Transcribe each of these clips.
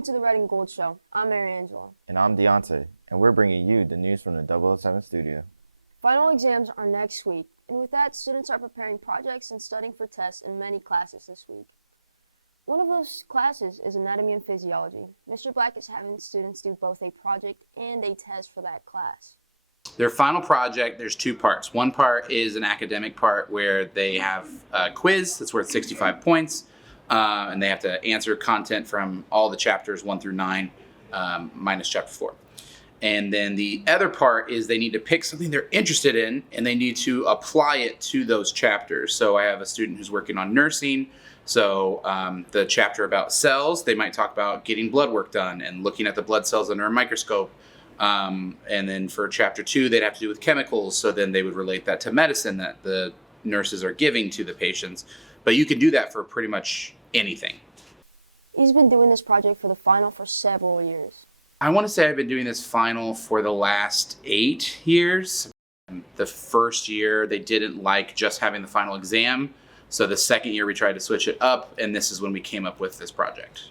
Welcome to the Red and Gold Show. I'm Mariangela. And I'm Deontay, and we're bringing you the news from the 007 studio. Final exams are next week, and with that, students are preparing projects and studying for tests in many classes this week. One of those classes is anatomy and physiology. Mr. Black is having students do both a project and a test for that class. Their final project, there's two parts. One part is an academic part where they have a quiz that's worth 65 points, and they have to answer content from all the chapters 1 through 9, minus chapter 4. And then the other part is they need to pick something they're interested in, and they need to apply it to those chapters. So I have a student who's working on nursing. So the chapter about cells, they might talk about getting blood work done and looking at the blood cells under a microscope. And then for chapter 2, they'd have to do with chemicals. So then they would relate that to medicine that the nurses are giving to the patients. But you can do that for pretty much anything. He's been doing this project for the final for several years. I want to say I've been doing this final for the last 8 years. The first year, they didn't like just having the final exam. So the second year, we tried to switch it up, and this is when we came up with this project.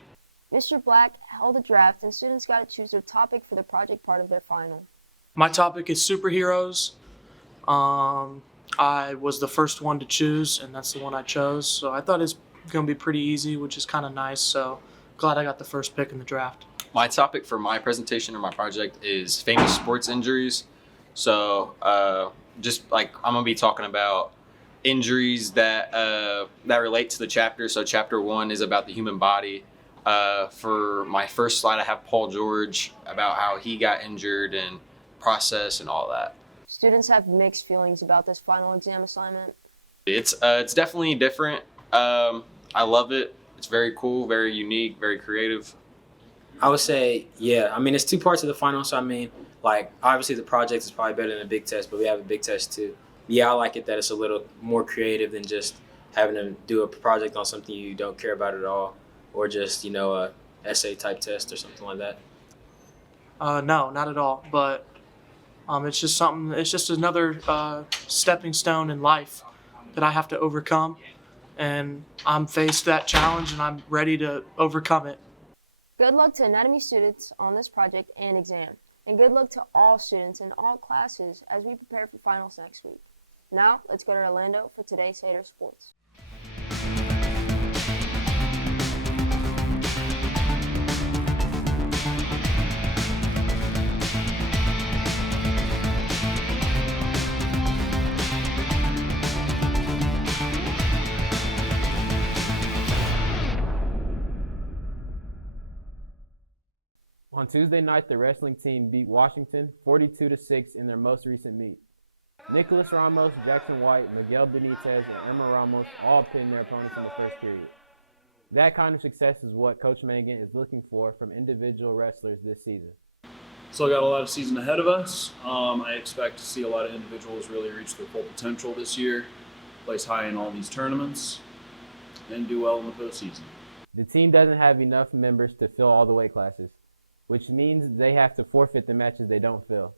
Mr. Black held a draft, and students got to choose their topic for the project part of their final. My topic is superheroes. I was the first one to choose, and that's the one I chose. So I thought it's going to be pretty easy, which is kind of nice. So glad I got the first pick in the draft. My topic for my presentation or my project is famous sports injuries. So just like I'm going to be talking about injuries that relate to the chapter. So chapter 1 is about the human body. For my first slide, I have Paul George about how he got injured and process and all that. Students have mixed feelings about this final exam assignment. It's definitely different. I love it. It's very cool, very unique, very creative. I would say, yeah. I mean, it's 2 parts of the final, so I mean, like, obviously the project is probably better than a big test, but we have a big test too. Yeah, I like it that it's a little more creative than just having to do a project on something you don't care about at all, or just, a essay type test or something like that. No, not at all. But it's just something. It's just another stepping stone in life that I have to overcome, and I'm faced that challenge, and I'm ready to overcome it. Good luck to anatomy students on this project and exam, and good luck to all students in all classes as we prepare for finals next week. Now, let's go to Orlando for today's Hater Sports. On Tuesday night, the wrestling team beat Washington 42-6 in their most recent meet. Nicholas Ramos, Jackson White, Miguel Benitez, and Emma Ramos all pinned their opponents in the first period. That kind of success is what Coach Mangan is looking for from individual wrestlers this season. Still got a lot of season ahead of us. I expect to see a lot of individuals really reach their full potential this year, place high in all these tournaments, and do well in the postseason. The team doesn't have enough members to fill all the weight classes, which means they have to forfeit the matches they don't fill.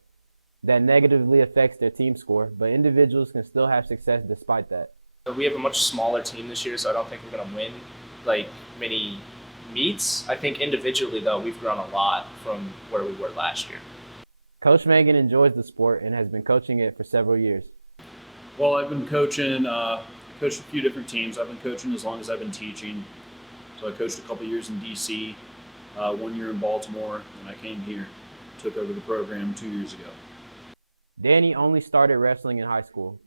That negatively affects their team score, but individuals can still have success despite that. We have a much smaller team this year, so I don't think we're going to win many meets. I think individually, though, we've grown a lot from where we were last year. Coach Mangan enjoys the sport and has been coaching it for several years. Well, I've been coaching, coached a few different teams. I've been coaching as long as I've been teaching. So I coached a couple years in D.C., 1 year in Baltimore, and I came here, took over the program 2 years ago. Danny only started wrestling in high school.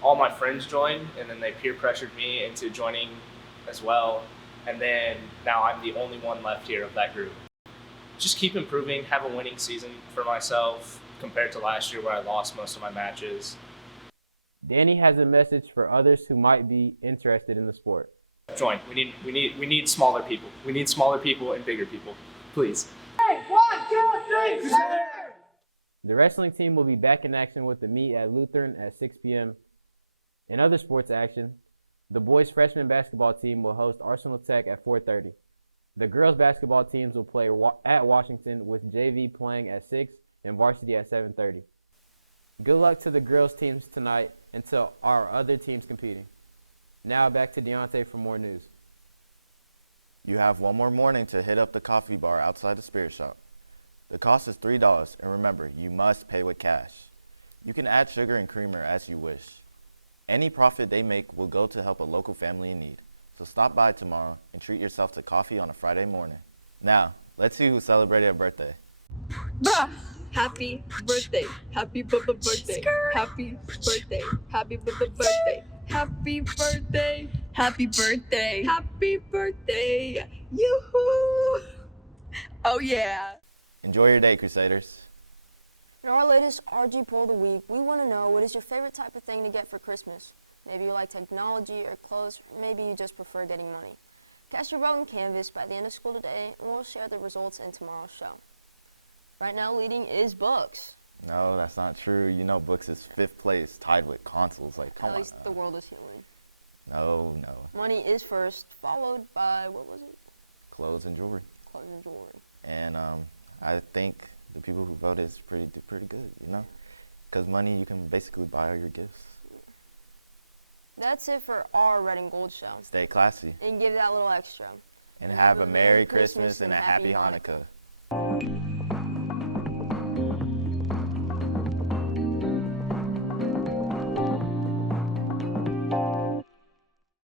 All my friends joined, and then they peer pressured me into joining as well. And then now I'm the only one left here of that group. Just keep improving, have a winning season for myself compared to last year where I lost most of my matches. Danny has a message for others who might be interested in the sport. Join. We need smaller people. We need smaller people and bigger people. Please. Hey, 1, 2, 3, 4! The wrestling team will be back in action with the meet at Lutheran at 6 p.m. In other sports action, the boys' freshman basketball team will host Arsenal Tech at 4:30. The girls' basketball teams will play at Washington, with JV playing at 6 and varsity at 7:30. Good luck to the girls' teams tonight and to our other teams competing. Now back to Deontay for more news. You have one more morning to hit up the coffee bar outside the spirit shop. The cost is $3, and remember, you must pay with cash. You can add sugar and creamer as you wish. Any profit they make will go to help a local family in need. So stop by tomorrow and treat yourself to coffee on a Friday morning. Now, let's see who celebrated a birthday. Happy birthday. Happy birthday. Happy birthday. Happy birthday. Happy birthday. Happy birthday. Happy birthday. Yoo-hoo! Oh yeah. Enjoy your day, Crusaders. In our latest RG poll of the week, we want to know, what is your favorite type of thing to get for Christmas? Maybe you like technology or clothes, or maybe you just prefer getting money. Cast your vote in Canvas by the end of school today, and we'll share the results in tomorrow's show. Right now, leading is books. No, that's not true. You know books is 5th place, tied with consoles. Like, come At on. least the world is healing. No. Money is first, followed by, what was it? Clothes and jewelry. Clothes and jewelry. And I think the people who voted is pretty good, you know? Because money, you can basically buy all your gifts. That's it for our Red and Gold show. Stay classy. And give that little extra. And have a Merry Christmas and a Happy Hanukkah.